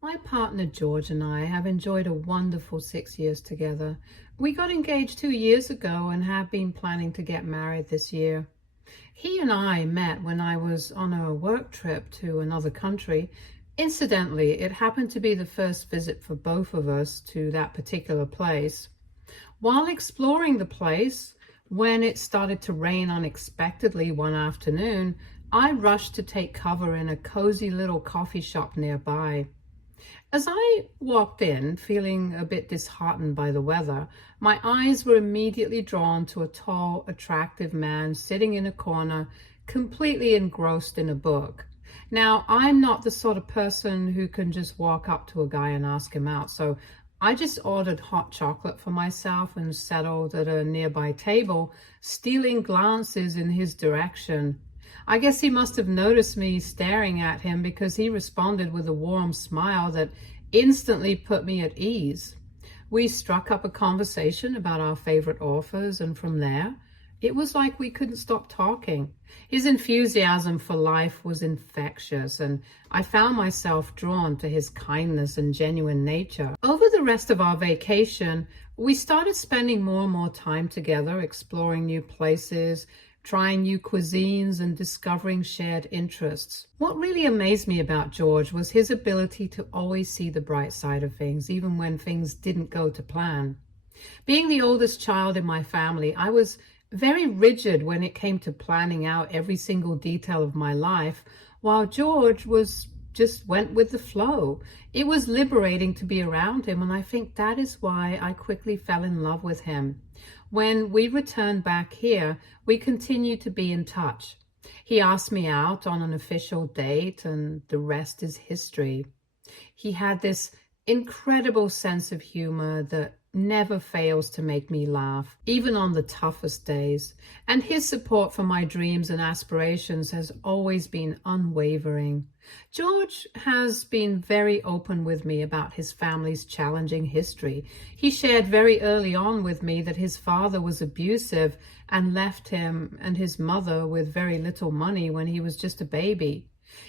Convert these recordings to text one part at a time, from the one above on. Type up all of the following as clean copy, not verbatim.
My partner George and I have enjoyed a wonderful 6 years together. We got engaged 2 years ago and have been planning to get married this year. He and I met when I was on a work trip to another country. Incidentally, it happened to be the first visit for both of us to that particular place. While exploring the place, when it started to rain unexpectedly one afternoon, I rushed to take cover in a cozy little coffee shop nearby. As I walked in, feeling a bit disheartened by the weather, my eyes were immediately drawn to a tall, attractive man sitting in a corner, completely engrossed in a book. Now, I'm not the sort of person who can just walk up to a guy and ask him out, so I just ordered hot chocolate for myself and settled at a nearby table, stealing glances in his direction. I guess he must have noticed me staring at him because he responded with a warm smile that instantly put me at ease. We struck up a conversation about our favorite authors, and from there, it was like we couldn't stop talking. His enthusiasm for life was infectious, and I found myself drawn to his kindness and genuine nature. Over the rest of our vacation, we started spending more and more time together, exploring new places, trying new cuisines, and discovering shared interests. What really amazed me about George was his ability to always see the bright side of things, even when things didn't go to plan. Being the oldest child in my family, I was very rigid when it came to planning out every single detail of my life, while George just went with the flow. It was liberating to be around him, and I think that is why I quickly fell in love with him. When we returned back here, we continued to be in touch. He asked me out on an official date, and the rest is history. He had this incredible sense of humor that never fails to make me laugh, even on the toughest days. And his support for my dreams and aspirations has always been unwavering. George has been very open with me about his family's challenging history. He shared very early on with me that his father was abusive and left him and his mother with very little money when he was just a baby.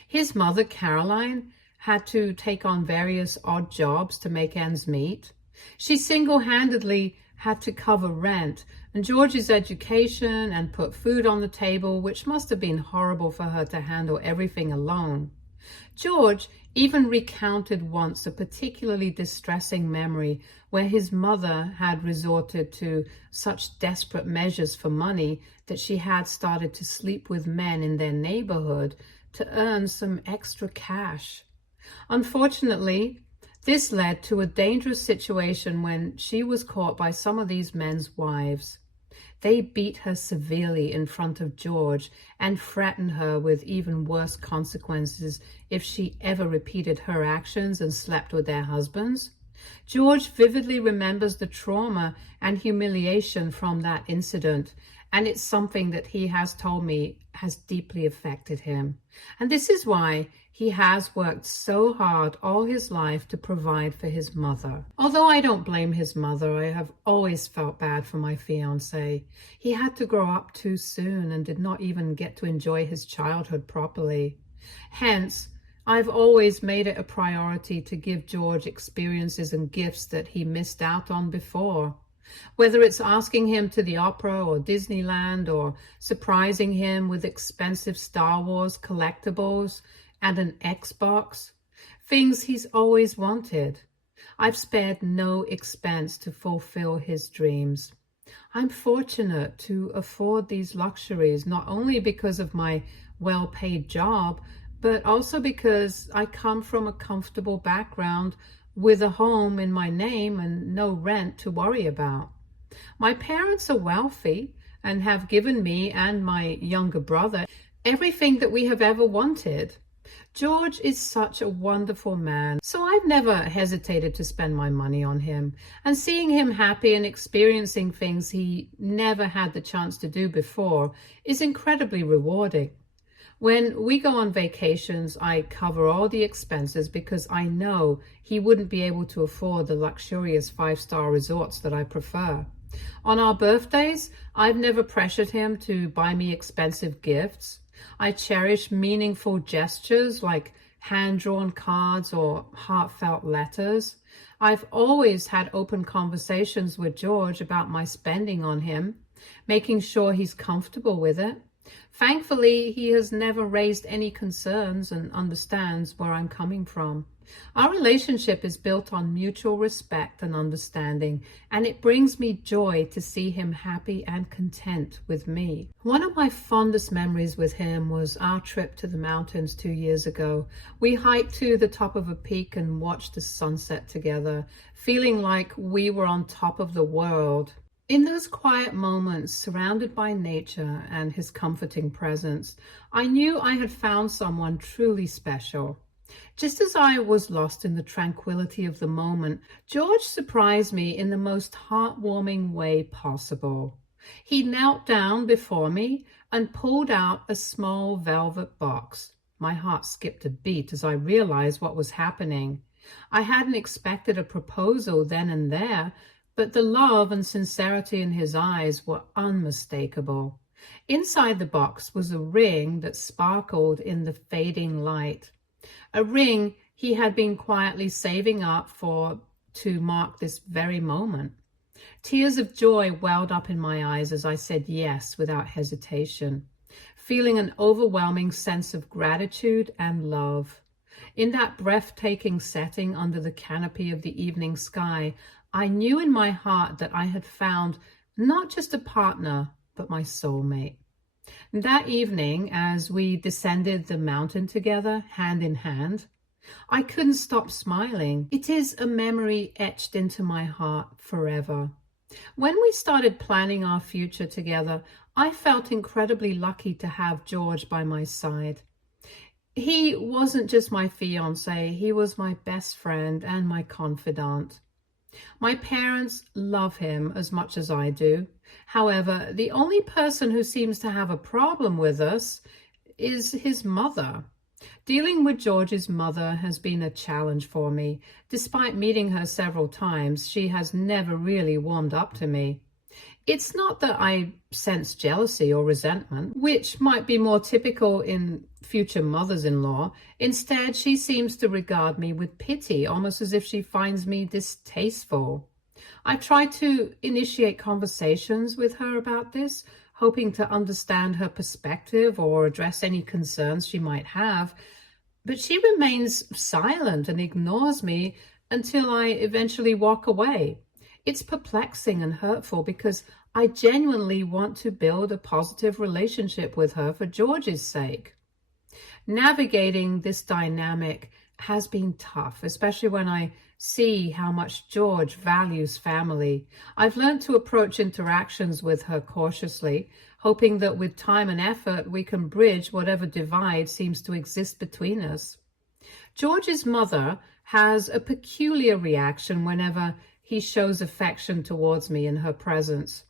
His mother, Caroline, had to take on various odd jobs to make ends meet. She single-handedly had to cover rent and George's education and put food on the table, which must have been horrible for her to handle everything alone. George even recounted once a particularly distressing memory where his mother had resorted to such desperate measures for money that she had started to sleep with men in their neighborhood to earn some extra cash. Unfortunately, this led to a dangerous situation when she was caught by some of these men's wives. They beat her severely in front of George and threatened her with even worse consequences if she ever repeated her actions and slept with their husbands. George vividly remembers the trauma and humiliation from that incident, and it's something that he has told me has deeply affected him. And this is why he has worked so hard all his life to provide for his mother. Although I don't blame his mother, I have always felt bad for my fiance. He had to grow up too soon and did not even get to enjoy his childhood properly. Hence, I've always made it a priority to give George experiences and gifts that he missed out on before. Whether it's asking him to the opera or Disneyland or surprising him with expensive Star Wars collectibles and an Xbox, things he's always wanted. I've spared no expense to fulfill his dreams. I'm fortunate to afford these luxuries, not only because of my well-paid job, but also because I come from a comfortable background with a home in my name and no rent to worry about. My parents are wealthy and have given me and my younger brother everything that we have ever wanted. George is such a wonderful man, so I've never hesitated to spend my money on him, and seeing him happy and experiencing things he never had the chance to do before is incredibly rewarding. When we go on vacations, I cover all the expenses because I know he wouldn't be able to afford the luxurious 5-star resorts that I prefer. On our birthdays, I've never pressured him to buy me expensive gifts. I cherish meaningful gestures like hand-drawn cards or heartfelt letters. I've always had open conversations with George about my spending on him, making sure he's comfortable with it. Thankfully, he has never raised any concerns and understands where I'm coming from. Our relationship is built on mutual respect and understanding, and it brings me joy to see him happy and content with me. One of my fondest memories with him was our trip to the mountains 2 years ago. We hiked to the top of a peak and watched the sunset together, feeling like we were on top of the world. In those quiet moments, surrounded by nature and his comforting presence, I knew I had found someone truly special. Just as I was lost in the tranquility of the moment, George surprised me in the most heartwarming way possible. He knelt down before me and pulled out a small velvet box. My heart skipped a beat as I realized what was happening. I hadn't expected a proposal then and there, but the love and sincerity in his eyes were unmistakable. Inside the box was a ring that sparkled in the fading light. A ring he had been quietly saving up to mark this very moment. Tears of joy welled up in my eyes as I said yes without hesitation, feeling an overwhelming sense of gratitude and love. In that breathtaking setting under the canopy of the evening sky, I knew in my heart that I had found not just a partner, but my soulmate. That evening, as we descended the mountain together, hand in hand, I couldn't stop smiling. It is a memory etched into my heart forever. When we started planning our future together, I felt incredibly lucky to have George by my side. He wasn't just my fiance, he was my best friend and my confidant. My parents love him as much as I do. However, the only person who seems to have a problem with us is his mother. Dealing with George's mother has been a challenge for me. Despite meeting her several times, she has never really warmed up to me. It's not that I sense jealousy or resentment, which might be more typical in future mothers-in-law. Instead, she seems to regard me with pity, almost as if she finds me distasteful. I try to initiate conversations with her about this, hoping to understand her perspective or address any concerns she might have, but she remains silent and ignores me until I eventually walk away. It's perplexing and hurtful because I genuinely want to build a positive relationship with her for George's sake. Navigating this dynamic has been tough, especially when I see how much George values family. I've learned to approach interactions with her cautiously, hoping that with time and effort we can bridge whatever divide seems to exist between us. George's mother has a peculiar reaction whenever he shows affection towards me in her presence.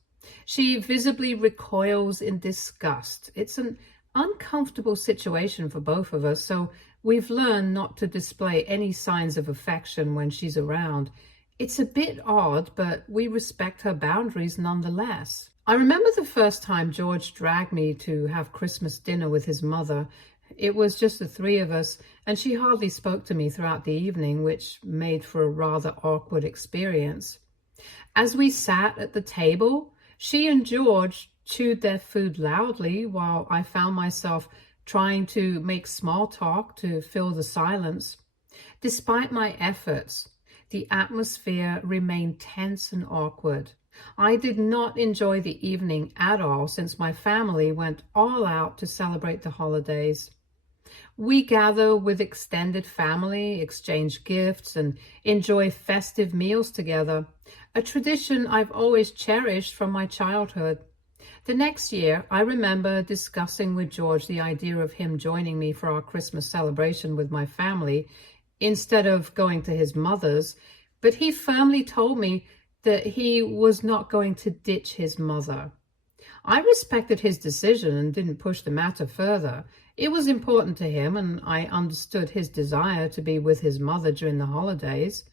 She visibly recoils in disgust. It's an uncomfortable situation for both of us, so we've learned not to display any signs of affection when she's around. It's a bit odd, but we respect her boundaries nonetheless. I remember the first time George dragged me to have Christmas dinner with his mother. It was just the three of us, and she hardly spoke to me throughout the evening, which made for a rather awkward experience. As we sat at the table, she and George chewed their food loudly while I found myself trying to make small talk to fill the silence. Despite my efforts, the atmosphere remained tense and awkward. I did not enjoy the evening at all since my family went all out to celebrate the holidays. We gather with extended family, exchange gifts, and enjoy festive meals together, a tradition I've always cherished from my childhood. The next year, I remember discussing with George the idea of him joining me for our Christmas celebration with my family instead of going to his mother's, but he firmly told me that he was not going to ditch his mother. I respected his decision and didn't push the matter further. It was important to him, and I understood his desire to be with his mother during the holidays.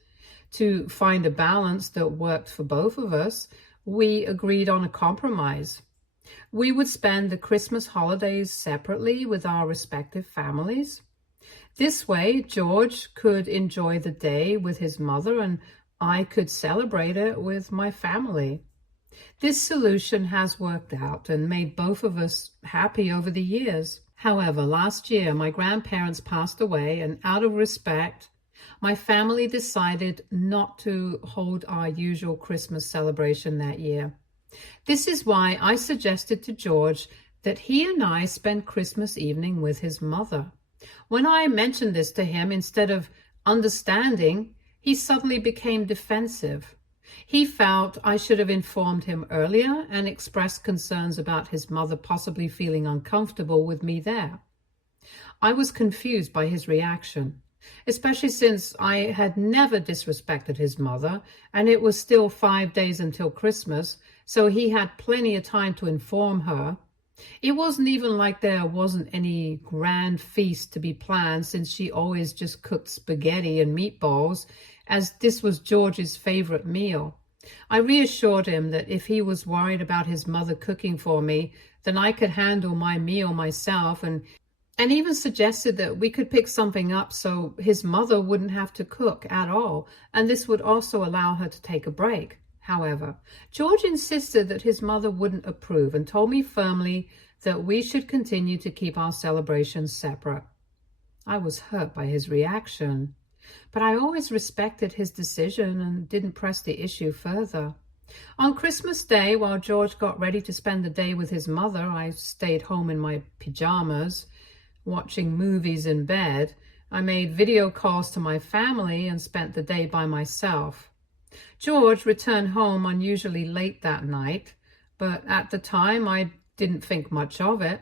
To find a balance that worked for both of us, we agreed on a compromise. We would spend the Christmas holidays separately with our respective families. This way, George could enjoy the day with his mother and I could celebrate it with my family. This solution has worked out and made both of us happy over the years. However, last year my grandparents passed away, and out of respect, my family decided not to hold our usual Christmas celebration that year. This is why I suggested to George that he and I spend Christmas evening with his mother. When I mentioned this to him, instead of understanding, he suddenly became defensive. He felt I should have informed him earlier and expressed concerns about his mother possibly feeling uncomfortable with me there. I was confused by his reaction, especially since I had never disrespected his mother, and it was still 5 days until Christmas, so he had plenty of time to inform her. It wasn't even like there wasn't any grand feast to be planned, since she always just cooked spaghetti and meatballs, as this was George's favorite meal. I reassured him that if he was worried about his mother cooking for me, then I could handle my meal myself, and even suggested that we could pick something up so his mother wouldn't have to cook at all, and this would also allow her to take a break. However, George insisted that his mother wouldn't approve and told me firmly that we should continue to keep our celebrations separate. I was hurt by his reaction, but I always respected his decision and didn't press the issue further. On Christmas Day, while George got ready to spend the day with his mother, I stayed home in my pajamas, watching movies in bed. I made video calls to my family and spent the day by myself. George returned home unusually late that night, but at the time I didn't think much of it.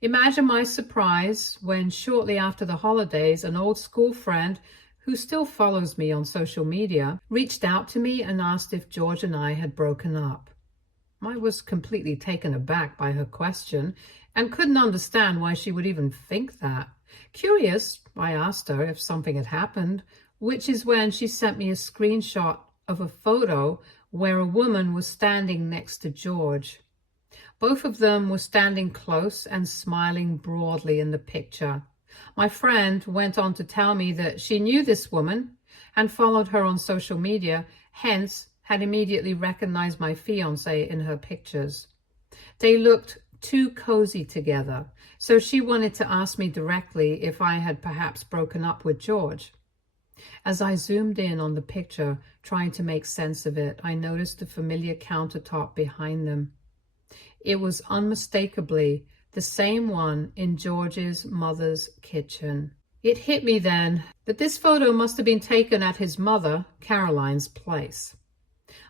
Imagine my surprise when shortly after the holidays, an old school friend who still follows me on social media reached out to me and asked if George and I had broken up. I was completely taken aback by her question and couldn't understand why she would even think that. Curious, I asked her if something had happened, which is when she sent me a screenshot of a photo where a woman was standing next to George. Both of them were standing close and smiling broadly in the picture. My friend went on to tell me that she knew this woman and followed her on social media, hence had immediately recognized my fiance in her pictures. They looked too cozy together, so she wanted to ask me directly if I had perhaps broken up with George. As I zoomed in on the picture, trying to make sense of it, I noticed a familiar countertop behind them. It was unmistakably the same one in George's mother's kitchen. It hit me then that this photo must have been taken at his mother, Caroline's, place.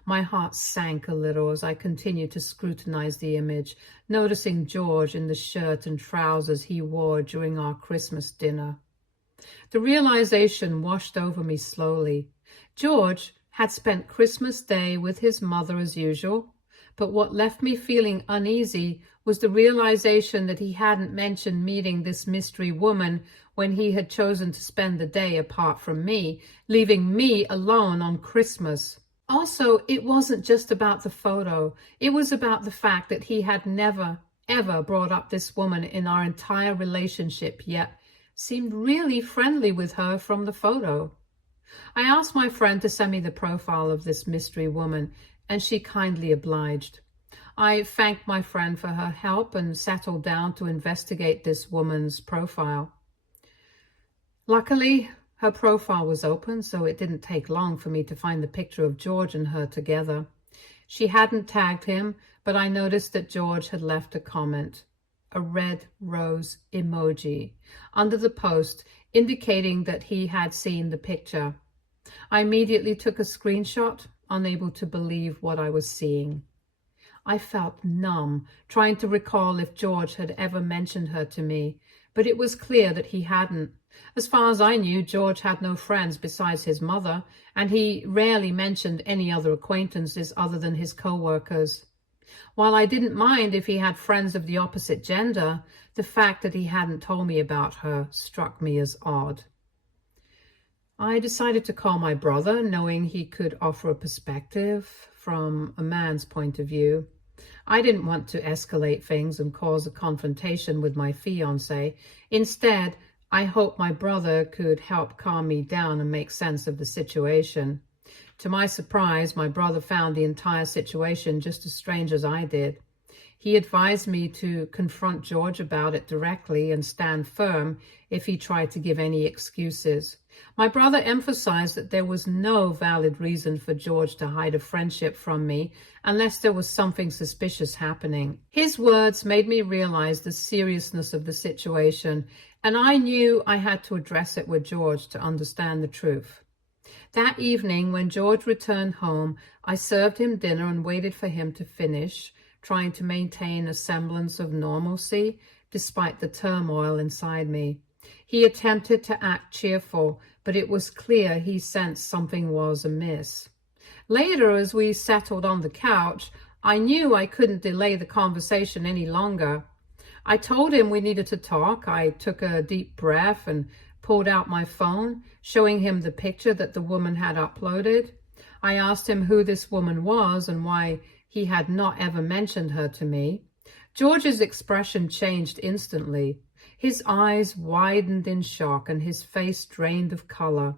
My heart sank a little as I continued to scrutinize the image, noticing George in the shirt and trousers he wore during our Christmas dinner. The realization washed over me slowly. George had spent Christmas Day with his mother as usual, but what left me feeling uneasy was the realization that he hadn't mentioned meeting this mystery woman when he had chosen to spend the day apart from me, leaving me alone on Christmas. Also, it wasn't just about the photo. It was about the fact that he had never, ever brought up this woman in our entire relationship, yet seemed really friendly with her from the photo. I asked my friend to send me the profile of this mystery woman, and she kindly obliged. I thanked my friend for her help and settled down to investigate this woman's profile. Luckily, her profile was open, so it didn't take long for me to find the picture of George and her together. She hadn't tagged him, but I noticed that George had left a comment, a red rose emoji, under the post, indicating that he had seen the picture. I immediately took a screenshot, unable to believe what I was seeing. I felt numb, trying to recall if George had ever mentioned her to me, but it was clear that he hadn't. As far as I knew, George had no friends besides his mother, and he rarely mentioned any other acquaintances other than his co-workers. While I didn't mind if he had friends of the opposite gender, the fact that he hadn't told me about her struck me as odd. I decided to call my brother, knowing he could offer a perspective from a man's point of view. I didn't want to escalate things and cause a confrontation with my fiancé. Instead, I hoped my brother could help calm me down and make sense of the situation. To my surprise, my brother found the entire situation just as strange as I did. He advised me to confront George about it directly and stand firm if he tried to give any excuses. My brother emphasized that there was no valid reason for George to hide a friendship from me unless there was something suspicious happening. His words made me realize the seriousness of the situation, and I knew I had to address it with George to understand the truth. That evening, when George returned home, I served him dinner and waited for him to finish, trying to maintain a semblance of normalcy despite the turmoil inside me. He attempted to act cheerful, but it was clear he sensed something was amiss. Later, as we settled on the couch, I knew I couldn't delay the conversation any longer. I told him we needed to talk. I took a deep breath and pulled out my phone, showing him the picture that the woman had uploaded. I asked him who this woman was and why he had not ever mentioned her to me. George's expression changed instantly. His eyes widened in shock and his face drained of color.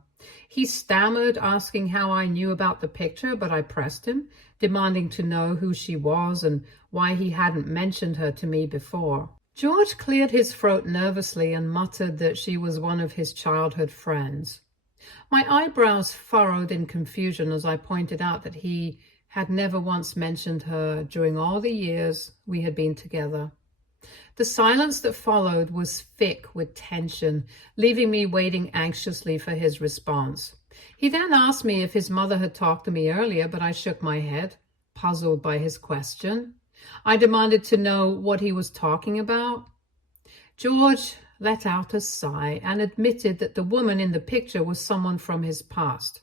He stammered, asking how I knew about the picture, but I pressed him, demanding to know who she was and why he hadn't mentioned her to me before. George cleared his throat nervously and muttered that she was one of his childhood friends. My eyebrows furrowed in confusion as I pointed out that he had never once mentioned her during all the years we had been together. The silence that followed was thick with tension, leaving me waiting anxiously for his response. He then asked me if his mother had talked to me earlier, but I shook my head, puzzled by his question. I demanded to know what he was talking about. George let out a sigh and admitted that the woman in the picture was someone from his past,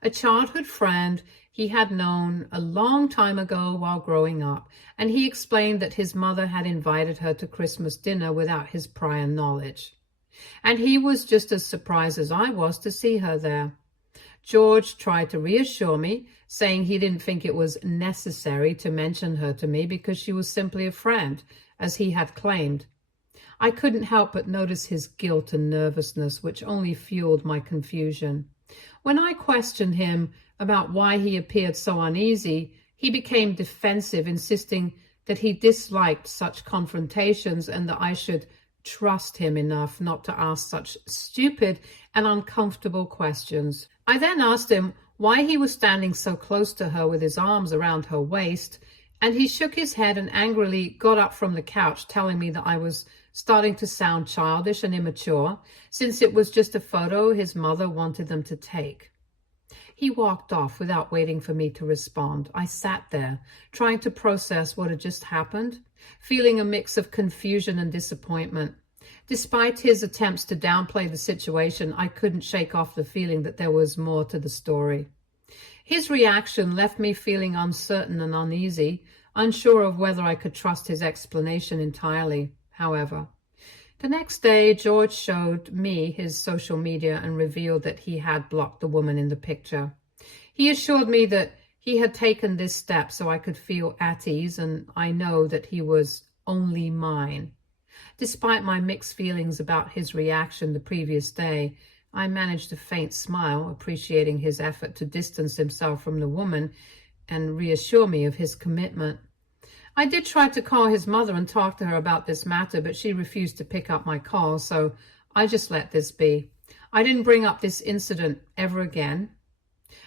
a childhood friend he had known a long time ago while growing up, and he explained that his mother had invited her to Christmas dinner without his prior knowledge. And he was just as surprised as I was to see her there. George tried to reassure me, saying he didn't think it was necessary to mention her to me because she was simply a friend, as he had claimed. I couldn't help but notice his guilt and nervousness, which only fueled my confusion. When I questioned him about why he appeared so uneasy, he became defensive, insisting that he disliked such confrontations and that I should trust him enough not to ask such stupid and uncomfortable questions. I then asked him why he was standing so close to her with his arms around her waist, and he shook his head and angrily got up from the couch, telling me that I was starting to sound childish and immature, since it was just a photo his mother wanted them to take. He walked off without waiting for me to respond. I sat there, trying to process what had just happened, feeling a mix of confusion and disappointment. Despite his attempts to downplay the situation, I couldn't shake off the feeling that there was more to the story. His reaction left me feeling uncertain and uneasy, unsure of whether I could trust his explanation entirely, however. The next day, George showed me his social media and revealed that he had blocked the woman in the picture. He assured me that he had taken this step so I could feel at ease, and I know that he was only mine. Despite my mixed feelings about his reaction the previous day, I managed a faint smile, appreciating his effort to distance himself from the woman and reassure me of his commitment. I did try to call his mother and talk to her about this matter, but she refused to pick up my call, so I just let this be. I didn't bring up this incident ever again.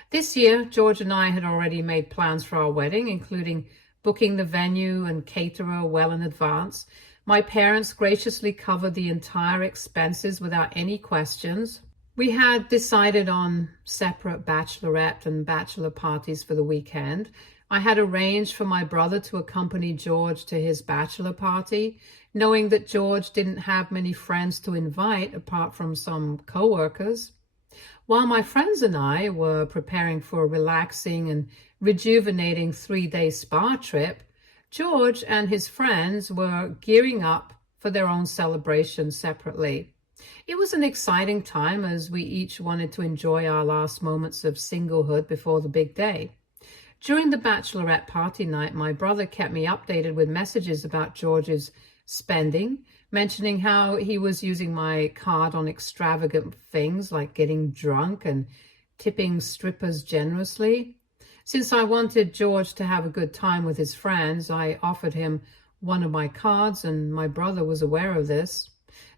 This year, George and I had already made plans for our wedding, including booking the venue and caterer well in advance. My parents graciously covered the entire expenses without any questions. We had decided on separate bachelorette and bachelor parties for the weekend. I had arranged for my brother to accompany George to his bachelor party, knowing that George didn't have many friends to invite apart from some co-workers. While my friends and I were preparing for a relaxing and rejuvenating 3-day spa trip, George and his friends were gearing up for their own celebration separately. It was an exciting time as we each wanted to enjoy our last moments of singlehood before the big day. During the bachelorette party night, my brother kept me updated with messages about George's spending, mentioning how he was using my card on extravagant things like getting drunk and tipping strippers generously. Since I wanted George to have a good time with his friends, I offered him one of my cards, and my brother was aware of this.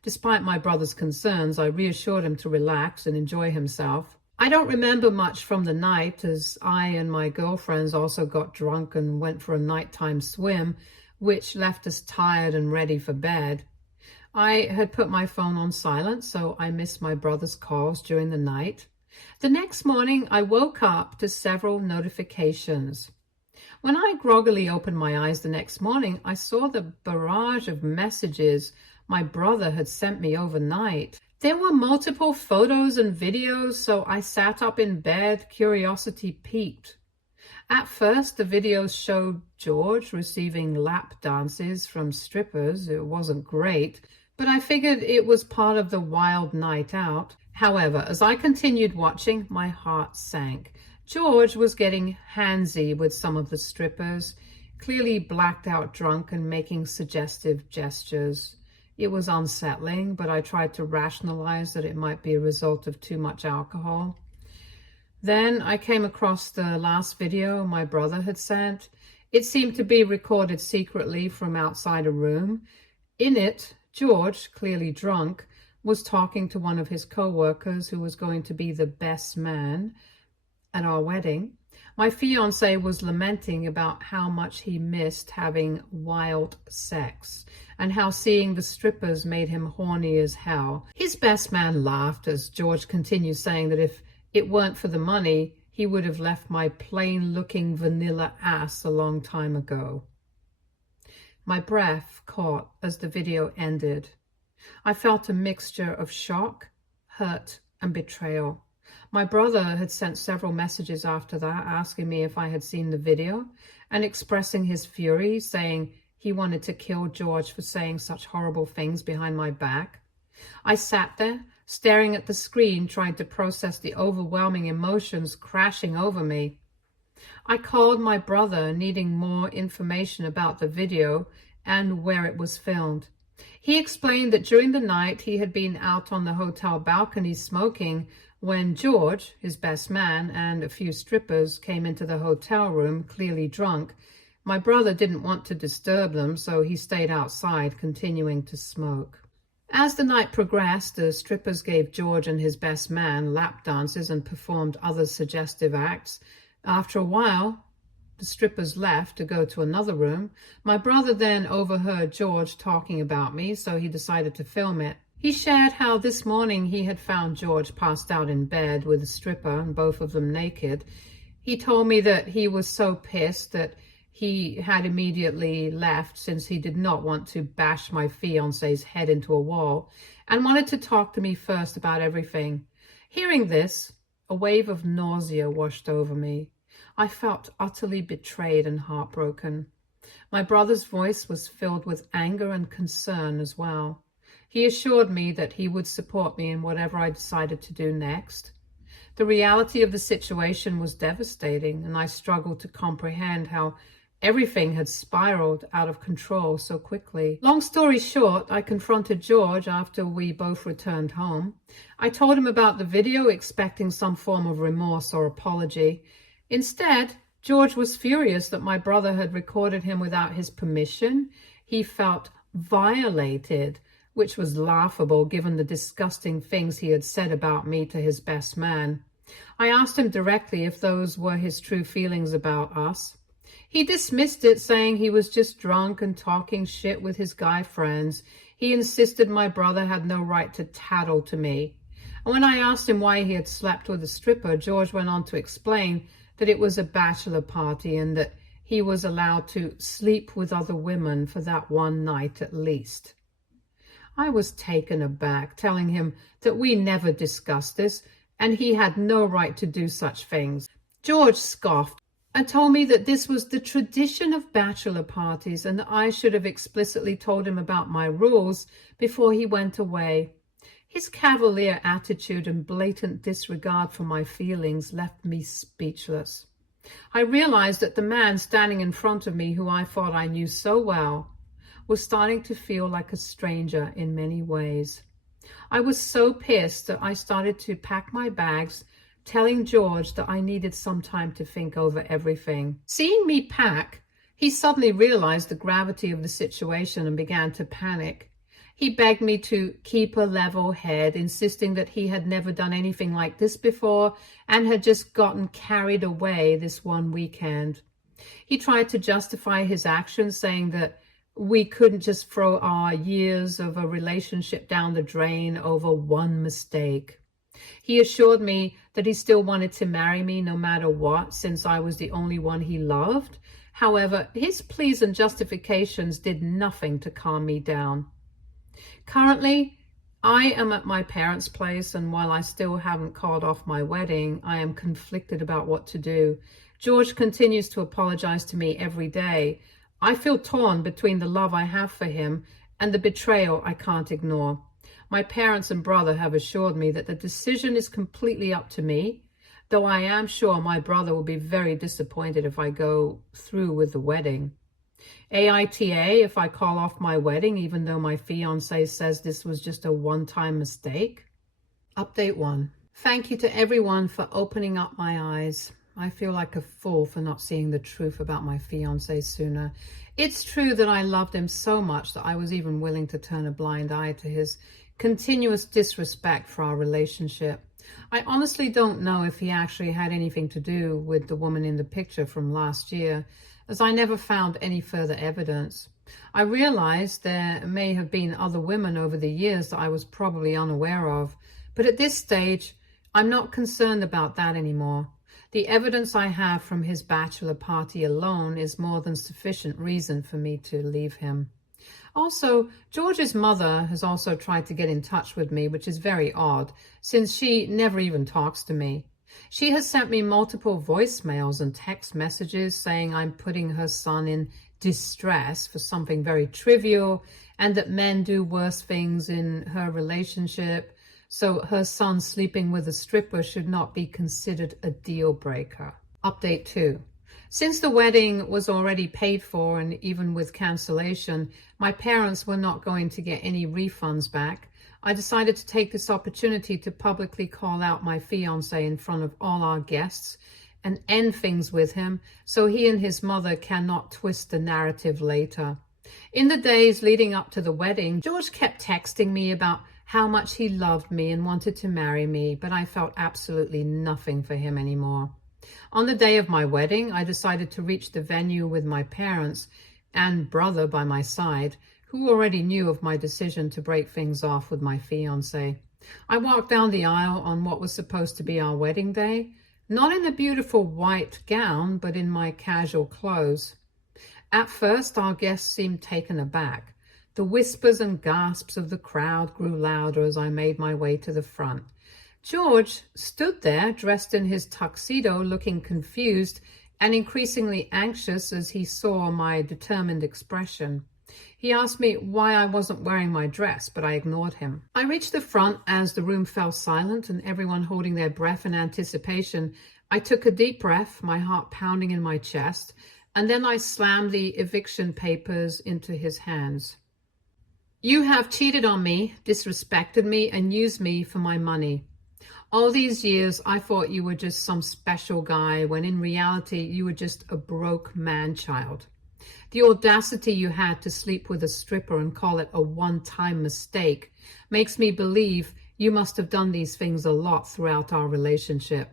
Despite my brother's concerns, I reassured him to relax and enjoy himself. I don't remember much from the night, as I and my girlfriends also got drunk and went for a nighttime swim, which left us tired and ready for bed. I had put my phone on silent, so I missed my brother's calls during the night. The next morning, I woke up to several notifications. When I groggily opened my eyes the next morning, I saw the barrage of messages my brother had sent me overnight. There were multiple photos and videos, so I sat up in bed, curiosity piqued. At first, the videos showed George receiving lap dances from strippers. It wasn't great, but I figured it was part of the wild night out. However, as I continued watching, my heart sank. George was getting handsy with some of the strippers, clearly blacked out drunk and making suggestive gestures. It was unsettling, but I tried to rationalize that it might be a result of too much alcohol. Then I came across the last video my brother had sent. It seemed to be recorded secretly from outside a room. In it, George, clearly drunk, was talking to one of his co-workers who was going to be the best man at our wedding. My fiance was lamenting about how much he missed having wild sex and how seeing the strippers made him horny as hell. His best man laughed as George continued saying that if it weren't for the money, he would have left my plain-looking vanilla ass a long time ago. My breath caught as the video ended. I felt a mixture of shock, hurt, and betrayal. My brother had sent several messages after that asking me if I had seen the video and expressing his fury, saying he wanted to kill George for saying such horrible things behind my back. I sat there, staring at the screen, trying to process the overwhelming emotions crashing over me. I called my brother, needing more information about the video and where it was filmed. He explained that during the night he had been out on the hotel balcony smoking when George, his best man, and a few strippers came into the hotel room, clearly drunk. My brother didn't want to disturb them, so he stayed outside, continuing to smoke. As the night progressed, the strippers gave George and his best man lap dances and performed other suggestive acts. After a while, the strippers left to go to another room. My brother then overheard George talking about me, so he decided to film it. He shared how this morning he had found George passed out in bed with a stripper and both of them naked. He told me that he was so pissed that he had immediately left since he did not want to bash my fiance's head into a wall and wanted to talk to me first about everything. Hearing this, a wave of nausea washed over me. I felt utterly betrayed and heartbroken. My brother's voice was filled with anger and concern as well. He assured me that he would support me in whatever I decided to do next. The reality of the situation was devastating, and I struggled to comprehend how everything had spiraled out of control so quickly. Long story short, I confronted George after we both returned home. I told him about the video, expecting some form of remorse or apology. Instead, George was furious that my brother had recorded him without his permission. He felt violated, which was laughable given the disgusting things he had said about me to his best man. I asked him directly if those were his true feelings about us. He dismissed it, saying he was just drunk and talking shit with his guy friends. He insisted my brother had no right to tattle to me. And when I asked him why he had slept with a stripper, George went on to explain that it was a bachelor party and that he was allowed to sleep with other women for that one night at least. I was taken aback, telling him that we never discussed this and he had no right to do such things. George scoffed and told me that this was the tradition of bachelor parties and that I should have explicitly told him about my rules before he went away. His cavalier attitude and blatant disregard for my feelings left me speechless. I realized that the man standing in front of me, who I thought I knew so well, was starting to feel like a stranger in many ways. I was so pissed that I started to pack my bags, telling George that I needed some time to think over everything. Seeing me pack, he suddenly realized the gravity of the situation and began to panic. He begged me to keep a level head, insisting that he had never done anything like this before and had just gotten carried away this one weekend. He tried to justify his actions, saying that we couldn't just throw our years of a relationship down the drain over one mistake. He assured me that he still wanted to marry me no matter what, since I was the only one he loved. However, his pleas and justifications did nothing to calm me down. Currently, I am at my parents' place, and while I still haven't called off my wedding, I am conflicted about what to do. George continues to apologize to me every day. I feel torn between the love I have for him and the betrayal I can't ignore. My parents and brother have assured me that the decision is completely up to me, though I am sure my brother will be very disappointed if I go through with the wedding. AITA if I call off my wedding, even though my fiance says this was just a one-time mistake. Update 1. Thank you to everyone for opening up my eyes. I feel like a fool for not seeing the truth about my fiance sooner. It's true that I loved him so much that I was even willing to turn a blind eye to his continuous disrespect for our relationship. I honestly don't know if he actually had anything to do with the woman in the picture from last year, as I never found any further evidence. I realized there may have been other women over the years that I was probably unaware of, but at this stage, I'm not concerned about that anymore. The evidence I have from his bachelor party alone is more than sufficient reason for me to leave him. Also, George's mother has also tried to get in touch with me, which is very odd, since she never even talks to me. She has sent me multiple voicemails and text messages saying I'm putting her son in distress for something very trivial and that men do worse things in her relationship, so her son sleeping with a stripper should not be considered a deal breaker. Update 2. Since the wedding was already paid for, and even with cancellation, my parents were not going to get any refunds back, I decided to take this opportunity to publicly call out my fiancé in front of all our guests and end things with him so he and his mother cannot twist the narrative later. In the days leading up to the wedding, George kept texting me about how much he loved me and wanted to marry me, but I felt absolutely nothing for him anymore. On the day of my wedding, I decided to reach the venue with my parents and brother by my side, who already knew of my decision to break things off with my fiancé. I walked down the aisle on what was supposed to be our wedding day, not in a beautiful white gown, but in my casual clothes. At first, our guests seemed taken aback. The whispers and gasps of the crowd grew louder as I made my way to the front. George stood there, dressed in his tuxedo, looking confused and increasingly anxious as he saw my determined expression. He asked me why I wasn't wearing my dress, but I ignored him. I reached the front as the room fell silent and everyone holding their breath in anticipation. I took a deep breath, my heart pounding in my chest, and then I slammed the eviction papers into his hands. You have cheated on me, disrespected me, and used me for my money. All these years, I thought you were just some special guy, when in reality, you were just a broke man-child. The audacity you had to sleep with a stripper and call it a one-time mistake makes me believe you must have done these things a lot throughout our relationship.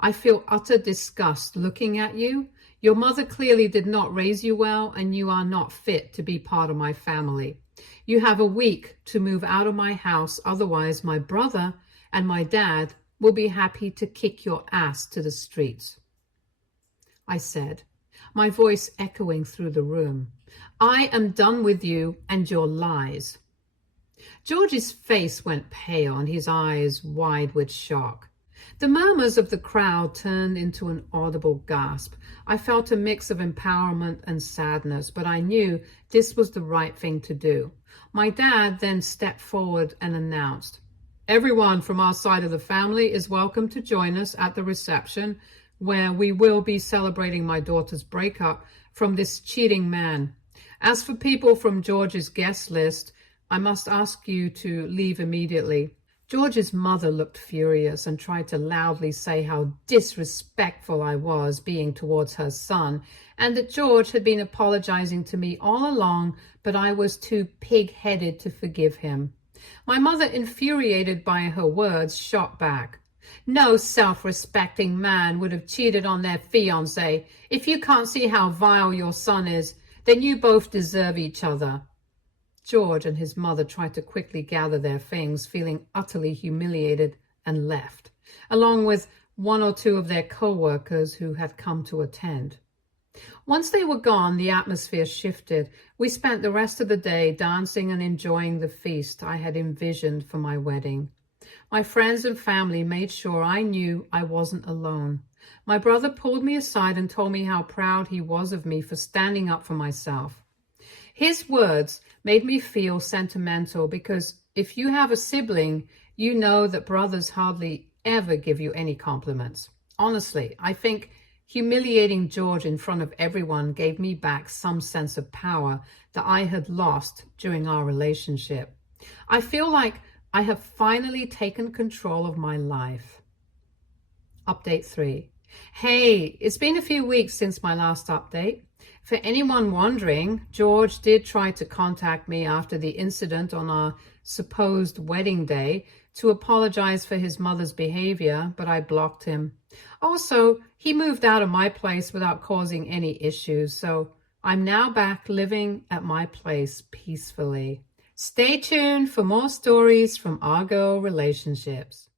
I feel utter disgust looking at you. Your mother clearly did not raise you well, and you are not fit to be part of my family. You have a week to move out of my house, otherwise my brother and my dad will be happy to kick your ass to the streets. I said, my voice echoing through the room. I am done with you and your lies. George's face went pale and his eyes wide with shock. The murmurs of the crowd turned into an audible gasp. I felt a mix of empowerment and sadness, but I knew this was the right thing to do. My dad then stepped forward and announced, everyone from our side of the family is welcome to join us at the reception, where we will be celebrating my daughter's breakup from this cheating man. As for people from George's guest list, I must ask you to leave immediately. George's mother looked furious and tried to loudly say how disrespectful I was being towards her son, and that George had been apologizing to me all along, but I was too pig-headed to forgive him. My mother, infuriated by her words, shot back. No self-respecting man would have cheated on their fiancé. If you can't see how vile your son is, then you both deserve each other. George and his mother tried to quickly gather their things, feeling utterly humiliated, and left, along with one or two of their co-workers who had come to attend. Once they were gone, the atmosphere shifted. We spent the rest of the day dancing and enjoying the feast I had envisioned for my wedding. My friends and family made sure I knew I wasn't alone. My brother pulled me aside and told me how proud he was of me for standing up for myself. His words made me feel sentimental because if you have a sibling, you know that brothers hardly ever give you any compliments. Honestly, I think humiliating George in front of everyone gave me back some sense of power that I had lost during our relationship. I feel like I have finally taken control of my life. Update 3. Hey, it's been a few weeks since my last update. For anyone wondering, George did try to contact me after the incident on our supposed wedding day to apologize for his mother's behavior, but I blocked him. Also, he moved out of my place without causing any issues, so I'm now back living at my place peacefully. Stay tuned for more stories from our girl relationships.